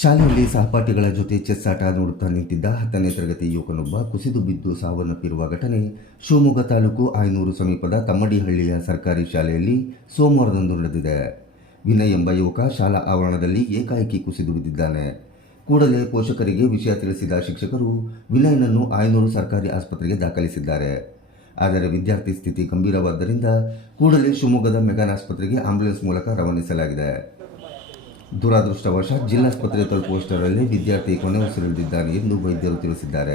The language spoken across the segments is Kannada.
ಶಾಲೆಯಲ್ಲಿ ಸಹಪಾಠಿಗಳ ಜೊತೆ ಚೆಸ್ ಆಟ ನೋಡುತ್ತಾ ನಿಂತಿದ್ದ 10ನೇ ತರಗತಿ ಯುವಕನೊಬ್ಬ ಕುಸಿದು ಬಿದ್ದು ಸಾವನ್ನಪ್ಪಿರುವ ಘಟನೆ ಶಿವಮೊಗ್ಗ ತಾಲೂಕು ಆಯನೂರು ಸಮೀಪದ ತಮ್ಮಡಿಹಳ್ಳಿಯ ಸರ್ಕಾರಿ ಶಾಲೆಯಲ್ಲಿ ಸೋಮವಾರದಂದು ನಡೆದಿದೆ. ವಿನಯ್ ಎಂಬ ಯುವಕ ಶಾಲಾ ಆವರಣದಲ್ಲಿ ಏಕಾಏಕಿ ಕುಸಿದು ಬಿದ್ದಿದ್ದಾನೆ. ಕೂಡಲೇ ಪೋಷಕರಿಗೆ ವಿಷಯ ತಿಳಿಸಿದ ಶಿಕ್ಷಕರು ವಿನಯ್ನನ್ನು ಆಯನೂರು ಸರ್ಕಾರಿ ಆಸ್ಪತ್ರೆಗೆ ದಾಖಲಿಸಿದ್ದಾರೆ. ಆದರೆ ವಿದ್ಯಾರ್ಥಿ ಸ್ಥಿತಿ ಗಂಭೀರವಾದ್ದರಿಂದ ಕೂಡಲೇ ಶಿವಮೊಗ್ಗದ ಮೆಗಾನ್ ಆಸ್ಪತ್ರೆಗೆ ಆಂಬ್ಯುಲೆನ್ಸ್ ಮೂಲಕ ರವಾನಿಸಲಾಗಿದೆ. ದುರಾದೃಷ್ಟವಶಾತ್ ಜಿಲ್ಲಾಸ್ಪತ್ರೆ ತಲುಪುವಷ್ಟರಲ್ಲಿ ವಿದ್ಯಾರ್ಥಿ ಕೊನೆ ಉಸಿರೆಳೆದಿದ್ದಾನೆ ಎಂದು ವೈದ್ಯರು ತಿಳಿಸಿದ್ದಾರೆ.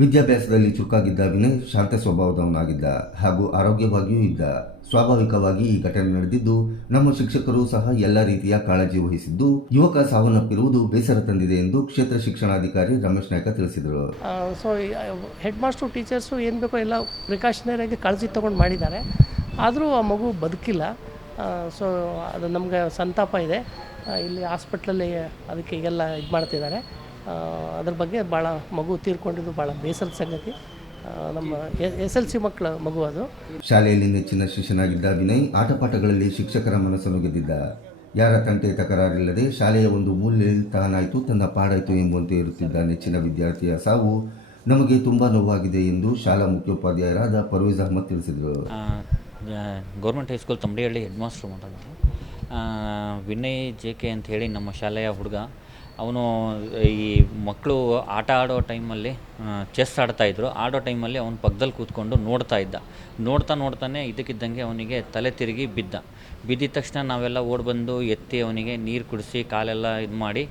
ವಿದ್ಯಾಭ್ಯಾಸದಲ್ಲಿ ಚುರುಕಾಗಿದ್ದ ವಿನಯ್ ಶಾಂತ ಸ್ವಭಾವದವನಾಗಿದ್ದ ಹಾಗೂ ಆರೋಗ್ಯವಾಗಿಯೂ ಇದ್ದ. ಸ್ವಾಭಾವಿಕವಾಗಿ ಈ ಘಟನೆ ನಡೆದಿದ್ದು ನಮ್ಮ ಶಿಕ್ಷಕರು ಸಹ ಎಲ್ಲ ರೀತಿಯ ಕಾಳಜಿ ವಹಿಸಿದ್ದು ಯುವಕ ಸಾವನ್ನಪ್ಪಿರುವುದು ಬೇಸರ ತಂದಿದೆ ಎಂದು ಕ್ಷೇತ್ರ ಶಿಕ್ಷಣಾಧಿಕಾರಿ ರಮೇಶ್ ನಾಯ್ಕ ತಿಳಿಸಿದರು. ಸೊ ಹೆಡ್ ಮಾಸ್ಟರ್ ಟೀಚರ್ಸು ಏನು ಬೇಕೋ ಎಲ್ಲ ಪ್ರಿಕಾಷನರಿಯಾಗಿ ಕಾಳಜಿ ತೊಗೊಂಡು ಮಾಡಿದ್ದಾರೆ. ಆದರೂ ಆ ಮಗು ಬದುಕಿಲ್ಲ. ಸೊ ಅದು ನಮಗೆ ಸಂತಾಪ ಇದೆ. ಇಲ್ಲಿ ಹಾಸ್ಪಿಟ್ಲಲ್ಲಿ ಅದಕ್ಕೆ ಈಗೆಲ್ಲ ಇದು ಮಾಡ್ತಿದ್ದಾರೆ. ಅದ್ರ ಬಗ್ಗೆ ಭಾಳ ಮಗು ತೀರ್ಕೊಂಡಿದ್ದು ಭಾಳ ಬೇಸರದ ಸಂಗತಿ. ನಮ್ಮ SLC ಮಕ್ಕಳ ಮಗು ಅದು. ಶಾಲೆಯಲ್ಲಿ ನೆಚ್ಚಿನ ಶಿಷ್ಯನಾಗಿದ್ದ ವಿನಯ್ ಆಟಪಾಠಗಳಲ್ಲಿ ಶಿಕ್ಷಕರ ಮನಸ್ಸನ್ನು ಗೆದ್ದಿದ್ದ. ಯಾರ ತಂಟೆ ತಕರಾರಿಲ್ಲದೆ ಶಾಲೆಯ ಒಂದು ಮೂಲೆಯಲ್ಲಿ ತಾನಾಯಿತು ತನ್ನ ಪಾಡಾಯಿತು ಎಂಬಂತೆ ಇರುತ್ತಿದ್ದ ನೆಚ್ಚಿನ ವಿದ್ಯಾರ್ಥಿಯ ಸಾವು ನಮಗೆ ತುಂಬ ನೋವಾಗಿದೆ ಎಂದು ಶಾಲಾ ಮುಖ್ಯೋಪಾಧ್ಯಾಯರಾದ ಪರ್ವೇಜ್ ಅಹ್ಮದ್ ತಿಳಿಸಿದರು. Government high school Tammadihalli head master ಮಾತಾಡೋದು. ವಿನಯ್ JK ಅಂತ ಹೇಳಿ ನಮ್ಮ ಶಾಲೆಯ ಹುಡುಗ. ಅವನು ಈ ಮಕ್ಕಳು ಆಟ ಆಡೋ ಟೈಮಲ್ಲಿ ಚೆಸ್ ಆಡ್ತಾಯಿದ್ರು. ಆಡೋ ಟೈಮಲ್ಲಿ ಅವನು ಪಕ್ಕದಲ್ಲಿ ಕೂತ್ಕೊಂಡು ನೋಡ್ತಾನೆ ಇದಕ್ಕಿದ್ದಂಗೆ ಅವನಿಗೆ ತಲೆ ತಿರುಗಿ ಬಿದ್ದಿದ ತಕ್ಷಣ ನಾವೆಲ್ಲ ಓಡಿಬಂದು ಎತ್ತಿ ಅವನಿಗೆ ನೀರು ಕುಡಿಸಿ ಕಾಲೆಲ್ಲ ಇದು ಮಾಡಿ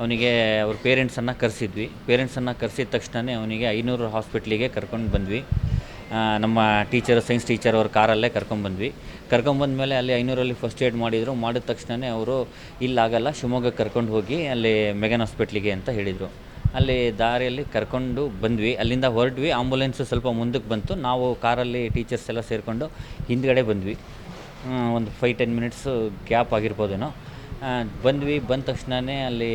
ಅವನಿಗೆ ಅವ್ರ ಪೇರೆಂಟ್ಸನ್ನು ಕರೆಸಿದ ತಕ್ಷಣ ಅವನಿಗೆ ಐನೂರು ಹಾಸ್ಪಿಟ್ಲಿಗೆ ಕರ್ಕೊಂಡು ಬಂದ್ವಿ. ನಮ್ಮ ಸೈನ್ಸ್ ಟೀಚರ್ ಅವ್ರ ಕಾರಲ್ಲೇ ಕರ್ಕೊಂಬಂದ್ಮೇಲೆ ಅಲ್ಲಿ ಐನೂರಲ್ಲಿ ಫಸ್ಟ್ ಏಡ್ ಮಾಡಿದ ತಕ್ಷಣ ಅವರು ಇಲ್ಲಾಗಲ್ಲ ಶಿವಮೊಗ್ಗಕ್ಕೆ ಕರ್ಕೊಂಡು ಹೋಗಿ ಅಲ್ಲಿ ಮೆಗಾನ್ ಹಾಸ್ಪಿಟ್ಲಿಗೆ ಅಂತ ಹೇಳಿದರು. ಅಲ್ಲಿ ದಾರಿಯಲ್ಲಿ ಕರ್ಕೊಂಡು ಬಂದ್ವಿ. ಅಲ್ಲಿಂದ ಹೊರಟ್ವಿ. ಆಂಬುಲೆನ್ಸು ಸ್ವಲ್ಪ ಮುಂದಕ್ಕೆ ಬಂತು. ನಾವು ಕಾರಲ್ಲಿ ಟೀಚರ್ಸ್ ಎಲ್ಲ ಸೇರಿಕೊಂಡು ಹಿಂದ್ಗಡೆ ಬಂದ್ವಿ. ಒಂದು 5-10 ಮಿನಿಟ್ಸು ಗ್ಯಾಪ್ ಆಗಿರ್ಬೋದೇನೋ. ಬಂದ ತಕ್ಷಣವೇ ಅಲ್ಲಿ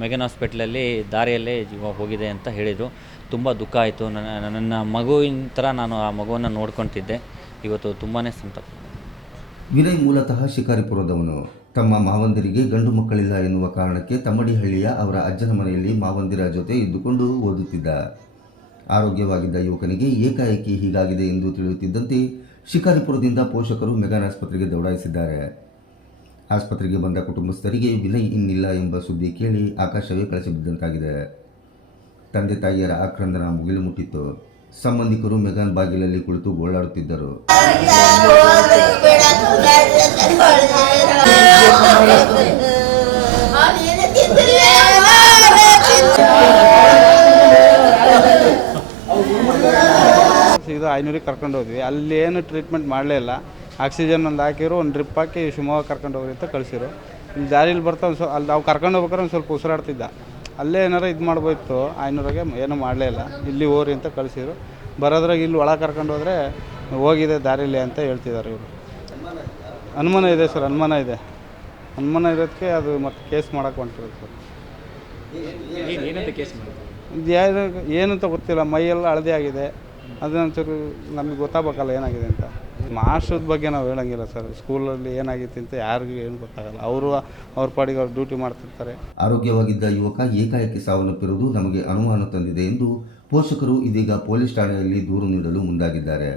ಮೆಗಾನ್ ಹಾಸ್ಪಿಟ್ಲಲ್ಲಿ ದಾರಿಯಲ್ಲೇ ಜೀವ ಹೋಗಿದೆ ಅಂತ ಹೇಳಿದರು. ತುಂಬ ದುಃಖ ಆಯಿತು. ನನ್ನ ಮಗುವಿನ ಥರ ನಾನು ಆ ಮಗುವನ್ನು ನೋಡ್ಕೊತಿದ್ದೆ. ಇವತ್ತು ತುಂಬಾ ಸಂತಾಪ. ವಿನಯ್ ಮೂಲತಃ ಶಿಕಾರಿಪುರದವನು. ತಮ್ಮ ಮಾವಂದಿರಿಗೆ ಗಂಡು ಮಕ್ಕಳಿಲ್ಲ ಎನ್ನುವ ಕಾರಣಕ್ಕೆ ತಮ್ಮಡಿಹಳ್ಳಿಯ ಅವರ ಅಜ್ಜನ ಮನೆಯಲ್ಲಿ ಮಾವಂದಿರ ಜೊತೆ ಇದ್ದುಕೊಂಡು ಓದುತ್ತಿದ್ದ. ಆರೋಗ್ಯವಾಗಿದ್ದ ಯುವಕನಿಗೆ ಏಕಾಏಕಿ ಹೀಗಾಗಿದೆ ಎಂದು ತಿಳಿಯುತ್ತಿದ್ದಂತೆ ಶಿಕಾರಿಪುರದಿಂದ ಪೋಷಕರು ಮೆಗಾನ್ ಆಸ್ಪತ್ರೆಗೆ ದೌಡಾಯಿಸಿದ್ದಾರೆ. ಆಸ್ಪತ್ರೆಗೆ ಬಂದ ಕುಟುಂಬಸ್ಥರಿಗೆ ವಿನಯ್ ಇನ್ನಿಲ್ಲ ಎಂಬ ಸುದ್ದಿ ಕೇಳಿ ಆಕಾಶವೇ ಕಳಚಿಬಿದ್ದಂತಾಗಿದೆ. ತಂದೆ ತಾಯಿಯರ ಆಕ್ರಂದನ ಮುಗಿಲು ಮುಟ್ಟಿತ್ತು. ಸಂಬಂಧಿಕರು ಮೆಗಾನ್ ಬಾಗಿಲಲ್ಲಿ ಕುಳಿತು ಗೋಳಾಡುತ್ತಿದ್ದರು. ಸೀದಾ ಐನೂರಿಗೆ ಕರ್ಕೊಂಡು ಹೋದ್ವಿ. ಅಲ್ಲಿ ಏನು ಟ್ರೀಟ್ಮೆಂಟ್ ಮಾಡಲೇ ಇಲ್ಲ. ಆಕ್ಸಿಜನ್ ಒಂದು ಹಾಕಿರು, ಒಂದು ಡ್ರಿಪ್ ಹಾಕಿ ಶಿವಮೊಗ್ಗ ಕರ್ಕೊಂಡು ಹೋಗ್ರಿ ಅಂತ ಕಳಿಸಿರು. ಇಲ್ಲಿ ದಾರಿಲಿ ಬರ್ತಾ ಅಲ್ಲಿ ನಾವು ಕರ್ಕೊಂಡು ಹೋಗ್ಬೇಕಾದ್ರೆ ಒಂದು ಸ್ವಲ್ಪ ಉಸಿರಾಡ್ತಿದ್ದ. ಅಲ್ಲೇ ಏನಾರು ಇದು ಮಾಡ್ಬೋಯ್ತು. ಐನೂರಿಗೆ ಏನೂ ಮಾಡಲೇ ಇಲ್ಲ. ಇಲ್ಲಿ ಹೋರಿ ಅಂತ ಕಳಿಸಿದ್ರು. ಬರೋದ್ರಾಗ ಇಲ್ಲಿ ಒಳಗೆ ಕರ್ಕೊಂಡು ಹೋದರೆ ಹೋಗಿದೆ ದಾರಿಲಿ ಅಂತ ಹೇಳ್ತಿದ್ದಾರೆ ಇವರು. ಅನುಮಾನ ಇದೆ ಸರ್, ಅನುಮಾನ ಇರೋದಕ್ಕೆ ಅದು ಮತ್ತೆ ಕೇಸ್ ಮಾಡೋಕ್ಕೆ ಹೊಂಟಿರೋದು ಸರ್. ಇದು ಏನಂತ ಗೊತ್ತಿಲ್ಲ. ಮೈಯೆಲ್ಲ ಹಳದಿ ಆಗಿದೆ. ಅದೊಂಚೂರು ನಮಗೆ ಗೊತ್ತಾಗಬೇಕಲ್ಲ ಏನಾಗಿದೆ ಅಂತ. ಮಾಸ್ಟ್ರದ ಬಗ್ಗೆ ನಾವು ಹೇಳೋಂಗಿಲ್ಲ ಸರ್. ಸ್ಕೂಲಲ್ಲಿ ಏನಾಗಿತ್ತು ಅಂತ ಯಾರಿಗೂ ಏನು ಗೊತ್ತಾಗಲ್ಲ. ಅವ್ರ ಪಾಡಿಗೆ ಅವ್ರು ಡ್ಯೂಟಿ ಮಾಡ್ತಿರ್ತಾರೆ. ಆರೋಗ್ಯವಾಗಿದ್ದ ಯುವಕ ಏಕಾಏಕಿ ಸಾವನ್ನಪ್ಪಿರುವುದು ನಮಗೆ ಅನುಮಾನ ತಂದಿದೆ ಎಂದು ಪೋಷಕರು ಇದೀಗ ಪೊಲೀಸ್ ಠಾಣೆಯಲ್ಲಿ ದೂರು ನೀಡಲು ಮುಂದಾಗಿದ್ದಾರೆ.